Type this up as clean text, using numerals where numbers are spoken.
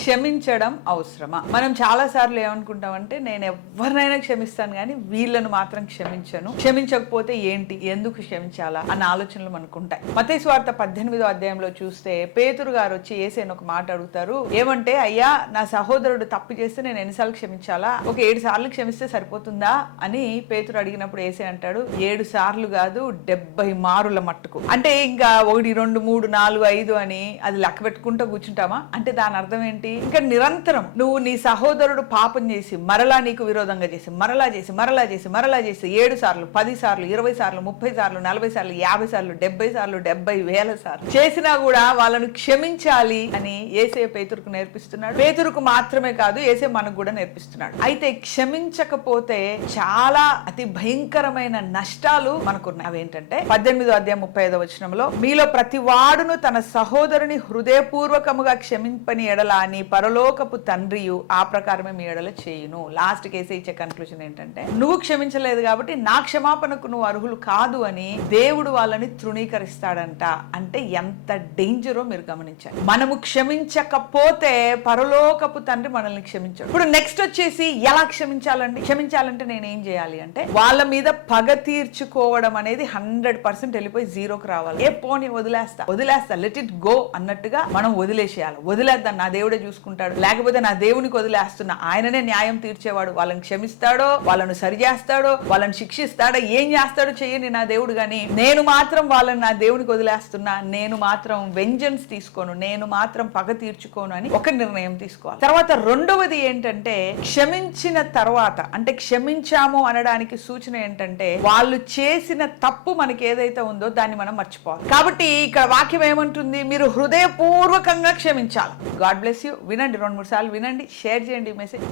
క్షమించడం అవసరమా? మనం చాలా సార్లు ఏమనుకుంటామంటే నేను ఎవరినైనా క్షమిస్తాను కానీ వీళ్ళను మాత్రం క్షమించను, క్షమించకపోతే ఏంటి, ఎందుకు క్షమించాలా అన్న ఆలోచనలు మనకు ఉంటాయి. మత్తయి సువార్త 18వ అధ్యాయంలో చూస్తే పేతురు గారు వచ్చి యేసుని ఒక మాట అడుగుతారు. ఏమంటే, అయ్యా నా సహోదరుడు తప్పు చేస్తే నేను ఎన్నిసార్లు క్షమించాలా, ఒక 7 సార్లు క్షమిస్తే సరిపోతుందా అని పేతురు అడిగినప్పుడు యేసే అంటాడు, 7 సార్లు కాదు 70 మారుల మట్టుకు. అంటే ఇంకా 1 2 3 4 5 అని అది లెక్క పెట్టుకుంటూ కూర్చుంటామా? అంటే దాని అర్థం ఏంటి? ఇంకా నిరంతరం నువ్వు నీ సహోదరుడు పాపం చేసి మరలా నీకు విరోధంగా చేసి మరలా చేసి మరలా చేసి మరలా చేసి 7 సార్లు 10 సార్లు 20 సార్లు 30 సార్లు 40 సార్లు 50 సార్లు 70 సార్లు 70,000 సార్లు చేసినా కూడా వాళ్ళను క్షమించాలి అని యేసే పేతురుకు నేర్పిస్తున్నాడు. పేతురుకు మాత్రమే కాదు, యేసే మనకు కూడా నేర్పిస్తున్నాడు. అయితే క్షమించకపోతే చాలా అతి భయంకరమైన నష్టాలు మనకున్నాయి. అవేంటంటే 18వ అధ్యాయం 35వ వచనంలో, మీలో ప్రతి వాడును తన సహోదరుని హృదయపూర్వకముగా క్షమింపని ఎడల నీ పరలోకపు తండ్రియు ఆ ప్రకారమే మీ ఎడల చేయును. లాస్ట్ కేసే ఇచ్చే కన్క్లూజన్ ఏంటంటే, నువ్వు క్షమించలేదు కాబట్టి నా క్షమాపణకు నువ్వు అర్హులు కాదు అని దేవుడు వాళ్ళని తృణీకరిస్తాడంట. అంటే ఎంత డేంజరో మీరు గమనించాలి. మనము క్షమించకపోతే పరలోకపు తండ్రి మనల్ని క్షమించాడు. ఇప్పుడు నెక్స్ట్ వచ్చేసి ఎలా క్షమించాలండి? క్షమించాలంటే నేనేం చేయాలి అంటే, వాళ్ళ మీద పగ తీర్చుకోవడం అనేది 100% వెళ్ళిపోయి జీరోకి రావాలి. ఏ పోనీ వదిలేస్తా లెట్ ఇట్ గో అన్నట్టుగా మనం వదిలేసేయాలి. వదిలేద్దాం, నా దేవుడే చూసుకుంటాడు, లేకపోతే నా దేవునికి వదిలేస్తున్నా, ఆయననే న్యాయం తీర్చేవాడు, వాళ్ళని క్షమిస్తాడో, వాళ్ళను సరి చేస్తాడో, వాళ్ళని శిక్షిస్తాడో, ఏం చేస్తాడో చెయ్యని నా దేవుడు. గాని నేను మాత్రం వాళ్ళని నా దేవునికి వదిలేస్తున్నా, నేను మాత్రం వెంజన్స్ తీసుకోను, నేను మాత్రం పగ తీర్చుకోను అని ఒక నిర్ణయం తీసుకోవాలి. తర్వాత రెండవది ఏంటంటే, క్షమించిన తర్వాత అంటే క్షమించాము అనడానికి సూచన ఏంటంటే, వాళ్ళు చేసిన తప్పు మనకి ఏదైతే ఉందో దాన్ని మనం మర్చిపోవాలి. కాబట్టి ఇక్కడ వాక్యం ఏమంటుంది? మీరు హృదయపూర్వకంగా క్షమించాలి. God bless you. వినండి, 2-3 సార్లు వినండి, షేర్ చేయండి ఈ మెసేజ్.